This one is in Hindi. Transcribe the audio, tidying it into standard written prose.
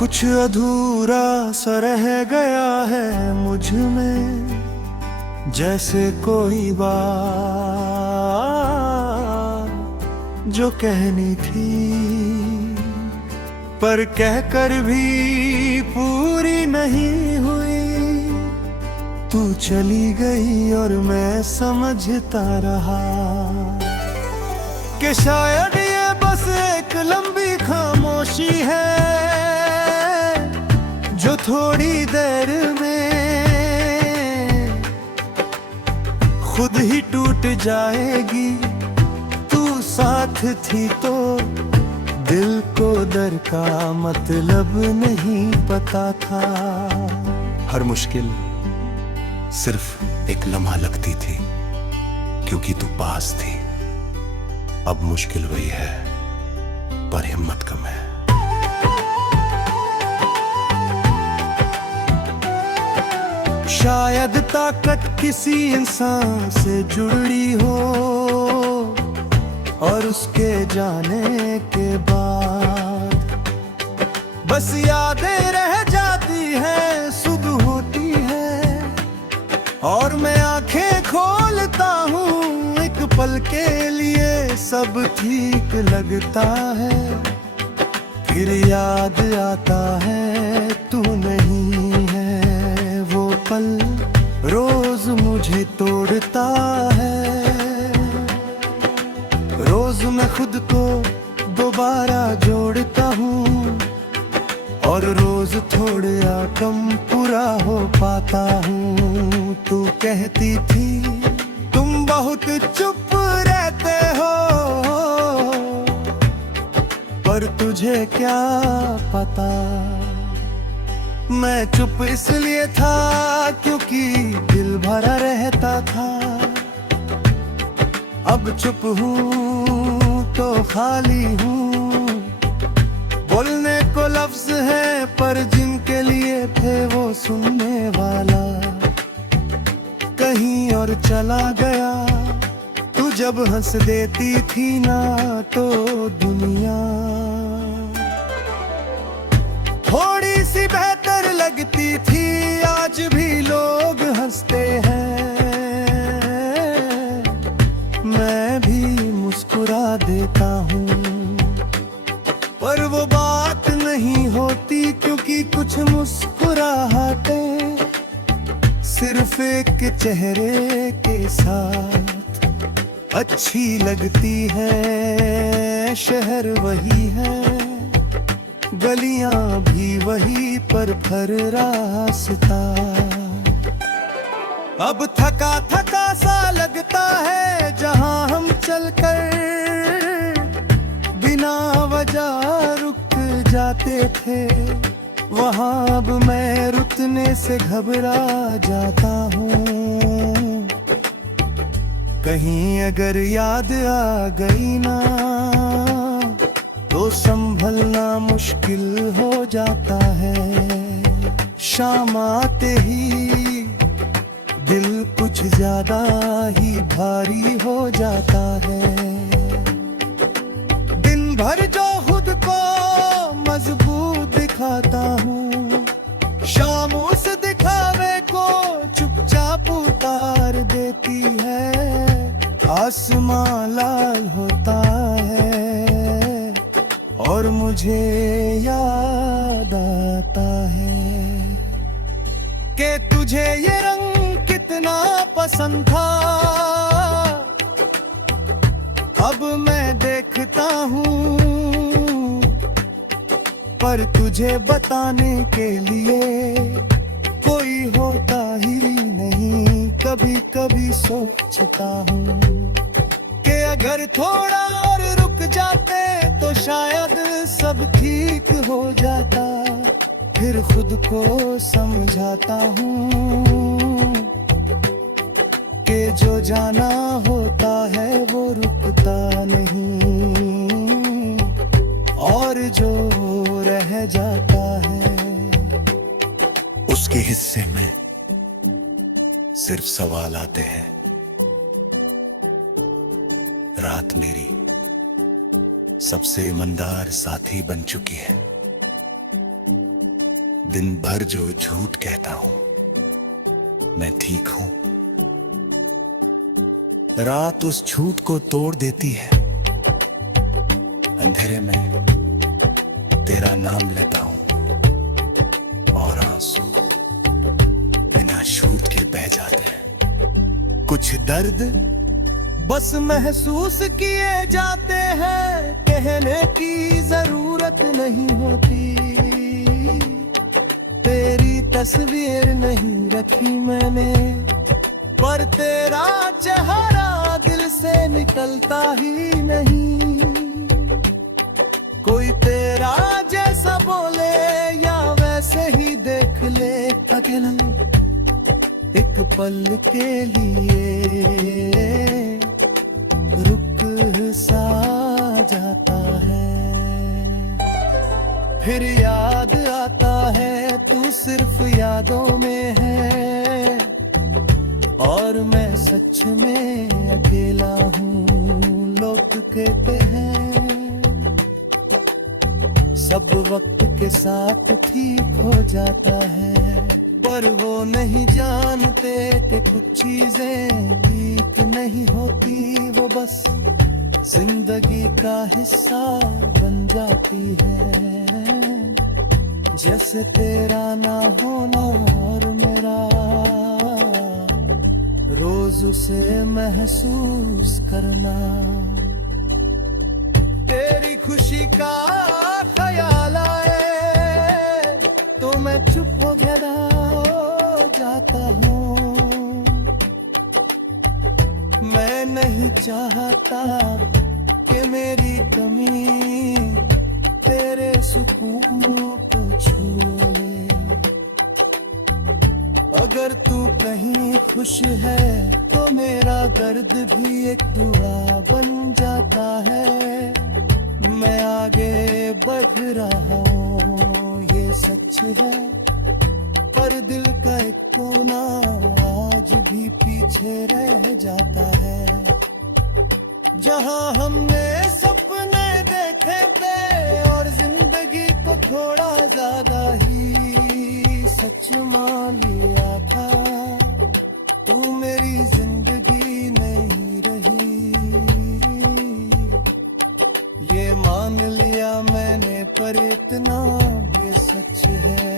कुछ अधूरा सा रह गया है मुझ में, जैसे कोई बात जो कहनी थी पर कहकर भी पूरी नहीं हुई। तू चली गई और मैं समझता रहा कि शायद ये बस एक लंबी खामोशी है जो थोड़ी देर में खुद ही टूट जाएगी। तू साथ थी तो दिल को दर का मतलब नहीं पता था। हर मुश्किल सिर्फ एक लम्हा लगती थी क्योंकि तू पास थी। अब मुश्किल वही है पर हिम्मत कम है। शायद ताकत किसी इंसान से जुड़ी हो और उसके जाने के बाद बस यादें रह जाती हैं, सुबह होती है और मैं आंखें खोलता हूँ एक पल के लिए। सब ठीक लगता है फिर याद आता है तू नहीं है। वो पल रोज मुझे तोड़ता है, रोज मैं खुद को दोबारा जोड़ता हूँ और रोज थोड़ा कम पूरा हो पाता हूँ। तू कहती थी तुम बहुत चुप रहते हो पर तुझे क्या पता मैं चुप इसलिए था क्योंकि दिल भरा रहता था। अब चुप हूँ तो खाली हूँ, बोलने को लफ्ज है पर जिनके लिए थे वो सुनने वाला कहीं और चला गया। तू जब हंस देती थी ना तो दुनिया थोड़ी सी बेहतर लगती थी। आज भी लोग हंसते हैं, मैं भी मुस्कुरा देता हूँ पर वो बात नहीं होती क्योंकि कुछ मुस्कुराहटें सिर्फ एक चेहरे के साथ अच्छी लगती है। शहर वही है, गलियां भी वही पर फिर रास्ता अब थका थका सा लगता है। जहां हम चलकर बिना वजह रुक जाते थे वहां अब मैं रुकने से घबरा जाता हूँ। कहीं अगर याद आ गई ना तो संभलना मुश्किल हो जाता है। शाम आते ही दिल कुछ ज्यादा ही भारी हो जाता है। दिन भर जो खुद को मजबूत दिखाता हूँ, शाम उस दिखावे को चुपचाप उतार देती है। आसमां लाल होता है और मुझे याद आता है कि तुझे ये रंग कितना पसंद था। अब मैं देखता हूँ पर तुझे बताने के लिए कोई होता ही नहीं। कभी कभी सोचता हूँ कि अगर थोड़ा और रुक जाते तो शायद सब ठीक हो जाता। फिर खुद को समझाता हूँ कि जो जाना होता है वो रुकता नहीं और जो रह जाता है उसके हिस्से में सिर्फ सवाल आते हैं। रात मेरी सबसे ईमानदार साथी बन चुकी है। दिन भर जो झूठ कहता हूं, मैं ठीक हूं। रात उस झूठ को तोड़ देती है, अंधेरे में तेरा नाम लेता हूं और आंसू बिना झूठ के बह जाते हैं। कुछ दर्द बस महसूस किए जाते हैं, कहने की जरूरत नहीं होती। तेरी तस्वीर नहीं रखी मैंने, पर तेरा चेहरा दिल से निकलता ही नहीं। कोई तेरा जैसा बोले या वैसे ही देख ले, अकेला एक पल के लिए रुक सा जाता है। फिर याद आता है तू सिर्फ यादों में है, और मैं सच में अकेला हूँ। लोग कहते हैं सब वक्त के साथ ठीक हो जाता है, पर वो नहीं जानते कि कुछ चीजें ठीक नहीं होती। वो बस जिंदगी का हिस्सा बन जाती है, जैसे तेरा ना होना और मेरा रोज उसे महसूस करना। तेरी खुशी का ख्याल आए तो मैं चुप हो जाता हूँ। मैं नहीं चाहता कि मेरी कमी तेरे सुकून को छुए। अगर तू कहीं खुश है तो मेरा दर्द भी एक दुआ बन जाता है। मैं आगे बढ़ रहा हूँ ये सच है, पर दिल का एक कोना आज भी पीछे रह जाता है। जहाँ हमने सपने देखे थे और जिंदगी को थोड़ा ज्यादा ही सच मान लिया था, तू मेरी जिंदगी नहीं रही। ये मान लिया मैंने, पर इतना भी सच है